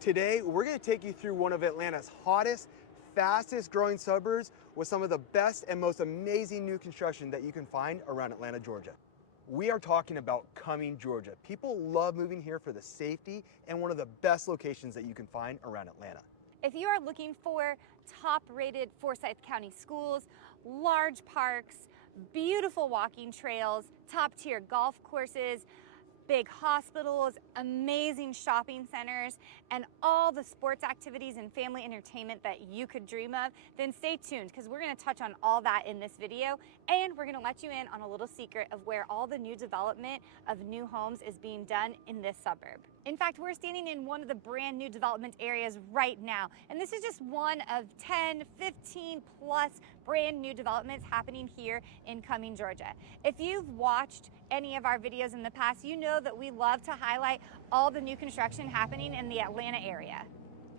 Today, we're going to take you through one of Atlanta's hottest, fastest growing suburbs with some of the best and most amazing new construction that you can find around Atlanta, Georgia. We are talking about Cumming, Georgia. People love moving here for the safety and one of the best locations that you can find around Atlanta. If you are looking for top-rated Forsyth County schools, large parks, beautiful walking trails, top-tier golf courses, big hospitals, amazing shopping centers, and all the sports activities and family entertainment that you could dream of, then stay tuned because we're going to touch on all that in this video, and we're going to let you in on a little secret of where all the new development of new homes is being done in this suburb. In fact, we're standing in one of the brand new development areas right now, and this is just one of 10, 15 plus brand new developments happening here in Cumming, Georgia. If you've watched any of our videos in the past, you know that we love to highlight all the new construction happening in the Atlanta area.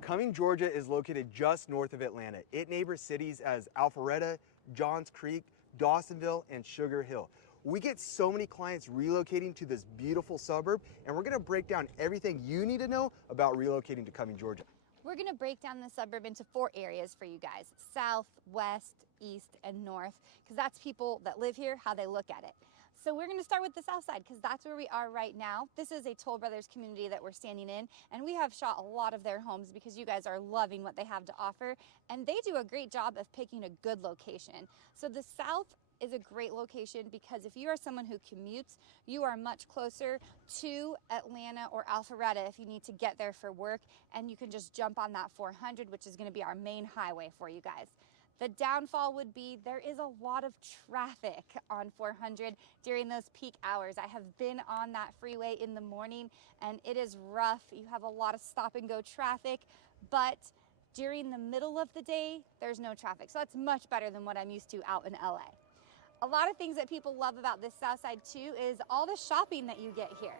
Cumming, Georgia is located just north of Atlanta. It neighbors cities as Alpharetta, Johns Creek, Dawsonville, and Sugar Hill. We get so many clients relocating to this beautiful suburb, and we're going to break down everything you need to know about relocating to Cumming, Georgia. We're going to break down the suburb into 4 areas for you guys: south, west, east, and north, because that's people that live here, how they look at it. So we're going to start with the south side because that's where we are right now. This is a Toll Brothers community that we're standing in, and we have shot a lot of their homes because you guys are loving what they have to offer, and they do a great job of picking a good location. So the south is a great location because if you are someone who commutes, you are much closer to Atlanta or Alpharetta if you need to get there for work, and you can just jump on that 400, which is going to be our main highway for you guys. The downfall would be there is a lot of traffic on 400 during those peak hours. I have been on that freeway in the morning and it is rough. You have a lot of stop and go traffic, but during the middle of the day, there's no traffic. So that's much better than what I'm used to out in LA. A lot of things that people love about this south side too is all the shopping that you get here.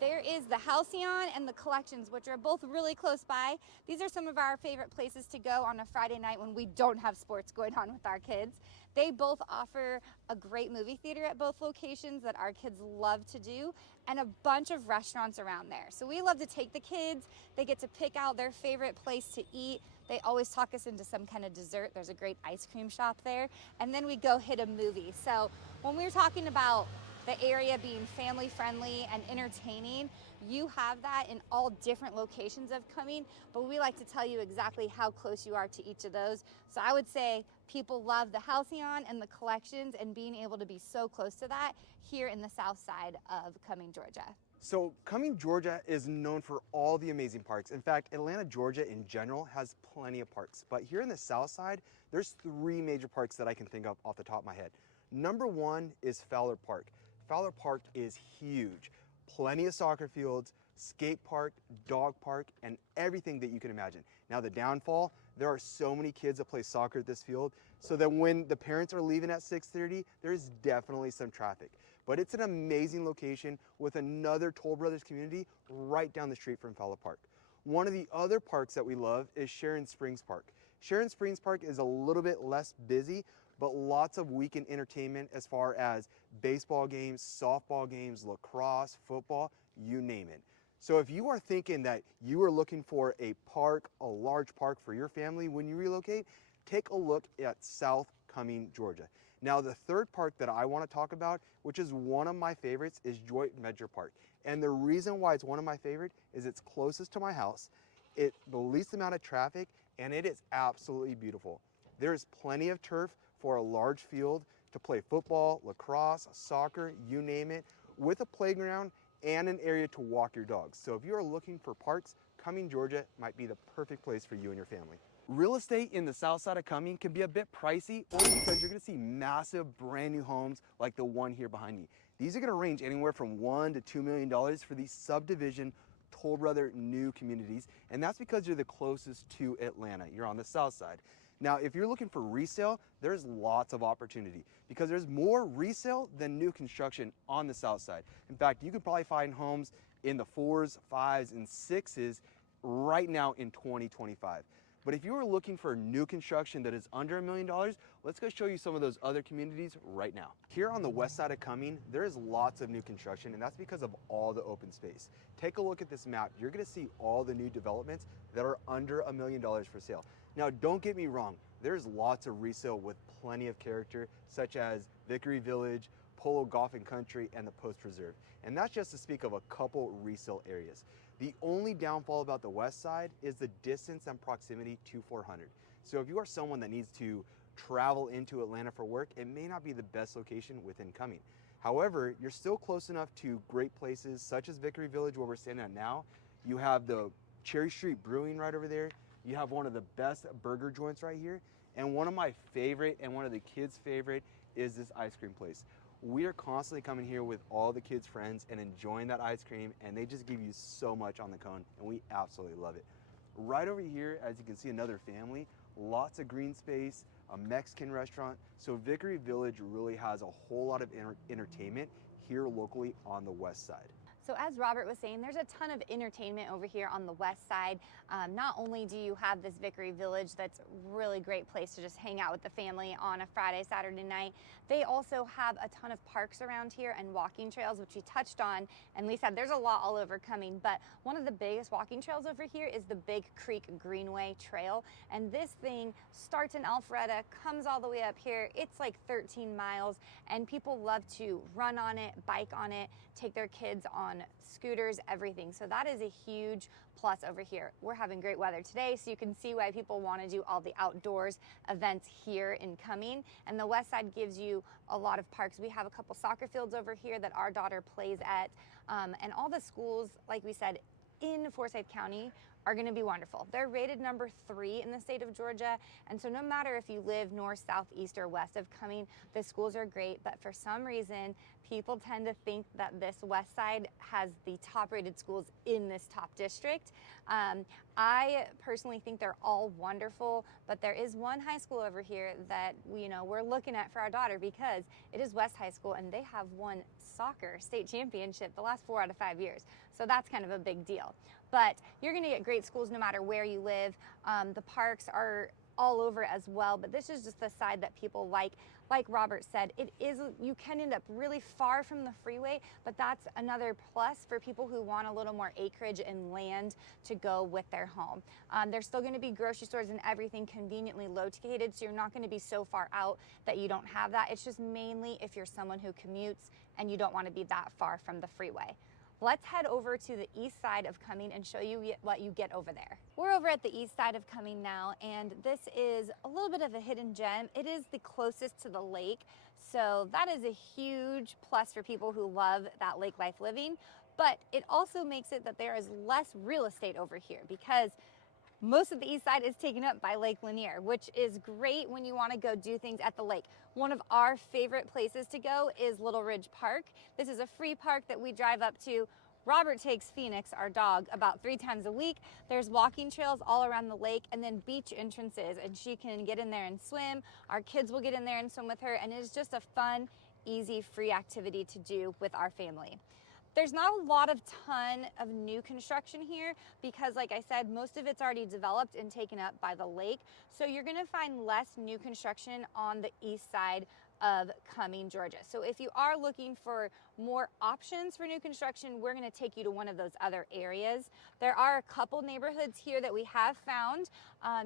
There is the Halcyon and the Collections, which are both really close by. These are some of our favorite places to go on a Friday night when we don't have sports going on with our kids. They both offer a great movie theater at both locations that our kids love to do, and a bunch of restaurants around there. So we love to take the kids. They get to pick out their favorite place to eat. They always talk us into some kind of dessert. There's a great ice cream shop there. And then we go hit a movie. So when we're talking about the area being family friendly and entertaining, you have that in all different locations of Cumming, but we like to tell you exactly how close you are to each of those. So I would say people love the Halcyon and the Collections and being able to be so close to that here in the south side of Cumming, Georgia. So Cumming, Georgia is known for all the amazing parks. In fact, Atlanta, Georgia in general has plenty of parks. But here in the south side, there's 3 major parks that I can think of off the top of my head. Number 1 is Fowler Park. Fowler Park is huge. Plenty of soccer fields, skate park, dog park, and everything that you can imagine. Now the downfall, there are so many kids that play soccer at this field, so that when the parents are leaving at 6:30, there's definitely some traffic. But it's an amazing location with another Toll Brothers community right down the street from Fowler Park. One of the other parks that we love is Sharon Springs Park. Sharon Springs Park is a little bit less busy, but lots of weekend entertainment as far as baseball games, softball games, lacrosse, football, you name it. So if you are thinking that you are looking for a park, a large park for your family when you relocate, take a look at South Cumming, Georgia. Now the third park that I want to talk about, which is one of my favorites, is Joint Venture Park. And the reason why it's one of my favorite is it's closest to my house, it's the least amount of traffic, and it is absolutely beautiful. There's plenty of turf for a large field to play football, lacrosse, soccer, you name it, with a playground and an area to walk your dogs. So if you are looking for parks, Cumming, Georgia might be the perfect place for you and your family. Real estate in the south side of Cumming can be a bit pricey, only because you're gonna see massive brand new homes like the one here behind me. These are gonna range anywhere from $1 to $2 million for these subdivision Toll Brother new communities, and that's because you're the closest to Atlanta. You're on the south side. Now, if you're looking for resale, there's lots of opportunity because there's more resale than new construction on the south side. In fact, you can probably find homes in the 4s, 5s, and 6s right now in 2025. But if you are looking for new construction that is under $1 million, let's go show you some of those other communities right now. Here on the west side of Cumming, there is lots of new construction, and that's because of all the open space. Take a look at this map. You're gonna see all the new developments that are under $1 million for sale. Now, don't get me wrong, there's lots of resale with plenty of character, such as Vickery Village, Polo Golf and Country, and the Post Preserve. And that's just to speak of a couple resale areas. The only downfall about the west side is the distance and proximity to 400. So if you are someone that needs to travel into Atlanta for work, it may not be the best location within Cumming. However, you're still close enough to great places such as Vickery Village, where we're standing at now. You have the Cherry Street Brewing right over there. You have one of the best burger joints right here. And one of my favorite and one of the kids' favorite is this ice cream place. We are constantly coming here with all the kids' friends and enjoying that ice cream, and they just give you so much on the cone, and we absolutely love it. Right over here, as you can see, another family, lots of green space, a Mexican restaurant. So Vickery Village really has a whole lot of entertainment here locally on the west side. So as Robert was saying, there's a ton of entertainment over here on the west side. Not only do you have this Vickery Village that's a really great place to just hang out with the family on a Friday, Saturday night, they also have a ton of parks around here and walking trails, which we touched on. And we said there's a lot all over Cumming, but one of the biggest walking trails over here is the Big Creek Greenway Trail. And this thing starts in Alpharetta, comes all the way up here. It's like 13 miles, and people love to run on it, bike on it, take their kids on scooters, everything. So that is a huge plus over here. We're having great weather today, so you can see why people want to do all the outdoors events here in Cumming. And the west side gives you a lot of parks. We have a couple soccer fields over here that our daughter plays at. And all the schools, like we said, in Forsyth County are going to be wonderful. They're rated number 3 in the state of Georgia. And so no matter if you live north, south, east, or west of Cumming, the schools are great. But for some reason, people tend to think that this west side has the top rated schools in this top district. I personally think they're all wonderful, but there is one high school over here that we're looking at for our daughter, because it is West High School, and they have won soccer state championship the last 4 out of 5 years. So that's kind of a big deal. But you're going to get great schools no matter where you live. The parks are all over as well, but this is just the side that people like. Like Robert said, you can end up really far from the freeway, but that's another plus for people who want a little more acreage and land to go with their home. There's still going to be grocery stores and everything conveniently located, so you're not going to be so far out that you don't have that. It's just mainly if you're someone who commutes and you don't want to be that far from the freeway. Let's head over to the east side of Cumming and show you what you get over there. We're over at the east side of Cumming now, and this is a little bit of a hidden gem. It is the closest to the lake, so that is a huge plus for people who love that lake life living. But it also makes it that there is less real estate over here, because most of the east side is taken up by Lake Lanier, which is great when you want to go do things at the lake. One of our favorite places to go is Little Ridge Park. This is a free park that we drive up to. Robert takes Phoenix, our dog, about 3 times a week. There's walking trails all around the lake, and then beach entrances, and she can get in there and swim. Our kids will get in there and swim with her, and it's just a fun, easy, free activity to do with our family. There's not a ton of new construction here, because like I said, most of it's already developed and taken up by the lake. So you're gonna find less new construction on the east side of Cumming, Georgia. So if you are looking for more options for new construction, we're gonna take you to one of those other areas. There are a couple neighborhoods here that we have found.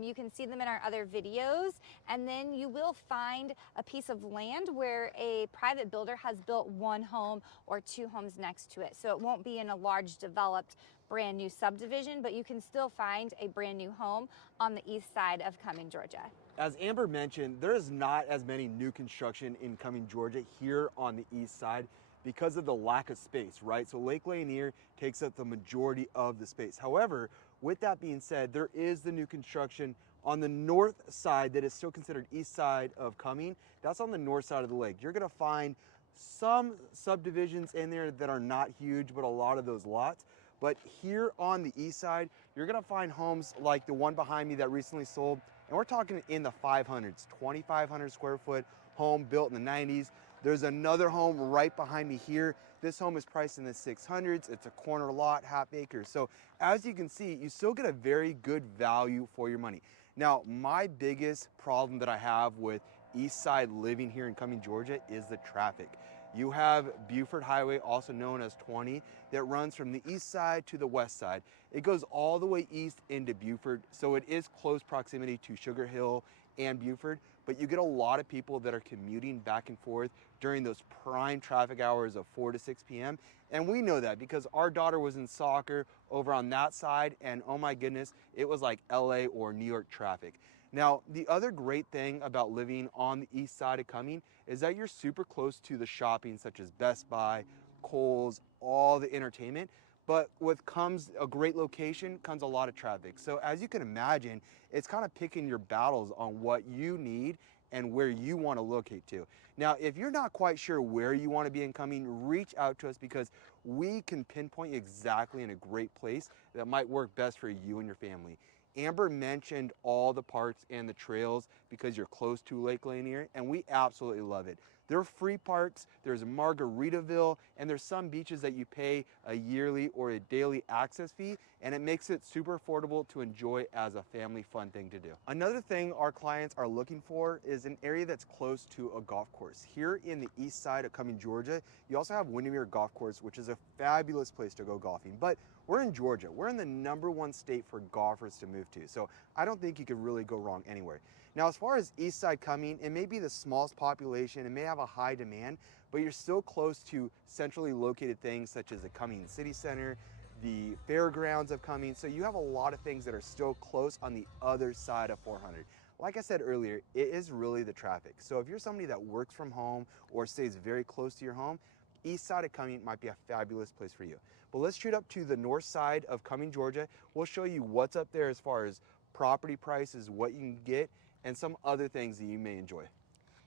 You can see them in our other videos. And then you will find a piece of land where a private builder has built 1 home or 2 homes next to it. So it won't be in a large developed brand new subdivision, but you can still find a brand new home on the east side of Cumming, Georgia. As Amber mentioned, there is not as many new construction in Cumming, Georgia here on the east side because of the lack of space, right? So Lake Lanier takes up the majority of the space. However, with that being said, there is the new construction on the north side that is still considered east side of Cumming. That's on the north side of the lake. You're gonna find some subdivisions in there that are not huge, but a lot of those lots. But here on the east side, you're gonna find homes like the one behind me that recently sold, and we're talking in the 500s, 2,500 square foot home built in the 90s. There's another home right behind me here. This home is priced in the 600s. It's a corner lot, half acre. So as you can see, you still get a very good value for your money. Now, my biggest problem that I have with East Side living here in Cumming, Georgia is the traffic. You have Buford Highway, also known as 20, that runs from the east side to the west side. It goes all the way east into Buford, so it is close proximity to Sugar Hill and Buford, but you get a lot of people that are commuting back and forth during those prime traffic hours of 4 to 6 p.m. And we know that because our daughter was in soccer over on that side, and oh my goodness, it was like LA or New York traffic. Now, the other great thing about living on the east side of Cumming is that you're super close to the shopping such as Best Buy, Kohl's, all the entertainment. But with comes a great location comes a lot of traffic. So as you can imagine, it's kind of picking your battles on what you need and where you want to locate to. Now, if you're not quite sure where you want to be in Cumming, reach out to us because we can pinpoint you exactly in a great place that might work best for you and your family. Amber mentioned all the parks and the trails because you're close to Lake Lanier, and we absolutely love it. They're free parks, there's Margaritaville, and there's some beaches that you pay a yearly or a daily access fee, and it makes it super affordable to enjoy as a family fun thing to do. Another thing our clients are looking for is an area that's close to a golf course. Here in the east side of Cumming, Georgia, you also have Windermere Golf Course, which is a fabulous place to go golfing, but we're in Georgia. We're in the #1 state for golfers to move to, so I don't think you could really go wrong anywhere. Now, as far as East Side Cumming, it may be the smallest population, it may have a high demand, but you're still close to centrally located things such as the Cumming City Center, the fairgrounds of Cumming, so you have a lot of things that are still close on the other side of 400. Like I said earlier, it is really the traffic. So if you're somebody that works from home or stays very close to your home, East Side of Cumming might be a fabulous place for you. But let's shoot up to the north side of Cumming, Georgia. We'll show you what's up there as far as property prices, what you can get, and some other things that you may enjoy.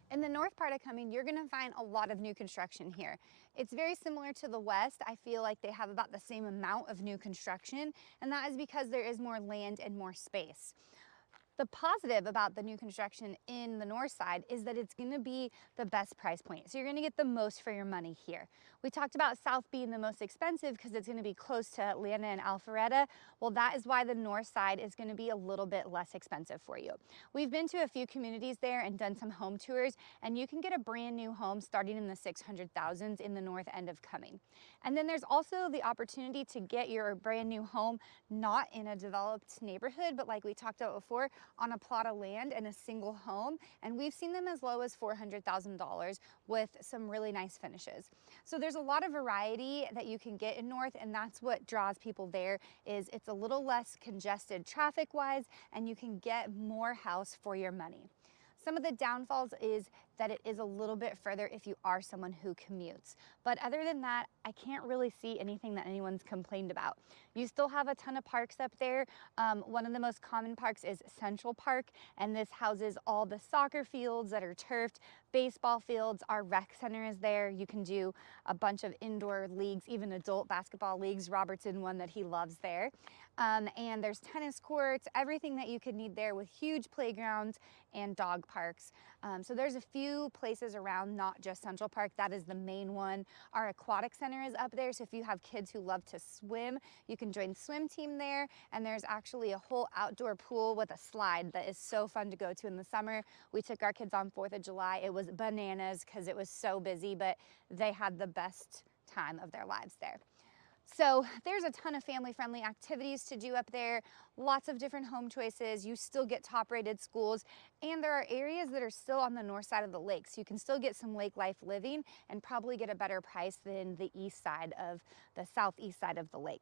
In the north part of Cumming, you're going to find a lot of new construction here. It's very similar to the west. I feel like they have about the same amount of new construction, and that is because there is more land and more space. The positive about the new construction in the north side is that it's going to be the best price point. So you're going to get the most for your money here. We talked about south being the most expensive because it's going to be close to Atlanta and Alpharetta. Well, that is why the north side is going to be a little bit less expensive for you. We've been to a few communities there and done some home tours, and you can get a brand new home starting in the 600,000s in the north end of Cumming. And then there's also the opportunity to get your brand new home not in a developed neighborhood, but like we talked about before, on a plot of land and a single home. And we've seen them as low as $400,000 with some really nice finishes. So there's a lot of variety that you can get in North, and that's what draws people there. Is it's a little less congested traffic wise, and you can get more house for your money. Some of the downfalls is that it is a little bit further if you are someone who commutes. But other than that, I can't really see anything that anyone's complained about. You still have a ton of parks up there. One of the most common parks is Central Park, and this houses all the soccer fields that are turfed, baseball fields. Our rec center is there. You can do a bunch of indoor leagues, even adult basketball leagues. Robert's in one that he loves there. And there's tennis courts, everything that you could need there, with huge playgrounds and dog parks. So there's a few places around, not just Central Park. That is the main one. Our aquatic center is up there, so if you have kids who love to swim, you can join the swim team there. And there's actually a whole outdoor pool with a slide that is so fun to go to in the summer. We took our kids on 4th of July. It was bananas because it was so busy, but they had the best time of their lives there. So there's a ton of family-friendly activities to do up there, lots of different home choices. You still get top-rated schools, and there are areas that are still on the north side of the lake, so you can still get some lake life living and probably get a better price than the east side of the southeast side of the lake.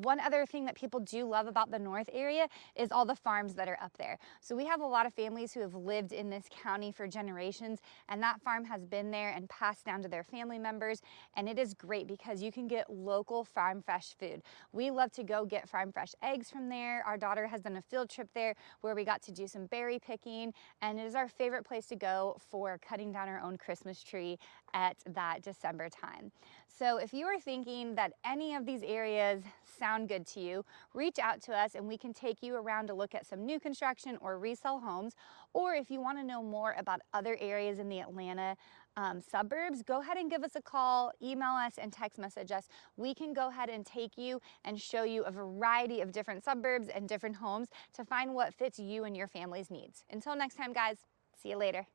One other thing that people do love about the north area is all the farms that are up there. So we have a lot of families who have lived in this county for generations, and that farm has been there and passed down to their family members, and it is great because you can get local farm fresh food. We love to go get farm fresh eggs from there. Our daughter has done a field trip there where we got to do some berry picking, and it is our favorite place to go for cutting down our own Christmas tree at that December time. So if you are thinking that any of these areas sound good to you, reach out to us and we can take you around to look at some new construction or resale homes. Or if you want to know more about other areas in the Atlanta suburbs, go ahead and give us a call, email us, and text message us. We can go ahead and take you and show you a variety of different suburbs and different homes to find what fits you and your family's needs. Until next time, guys, see you later.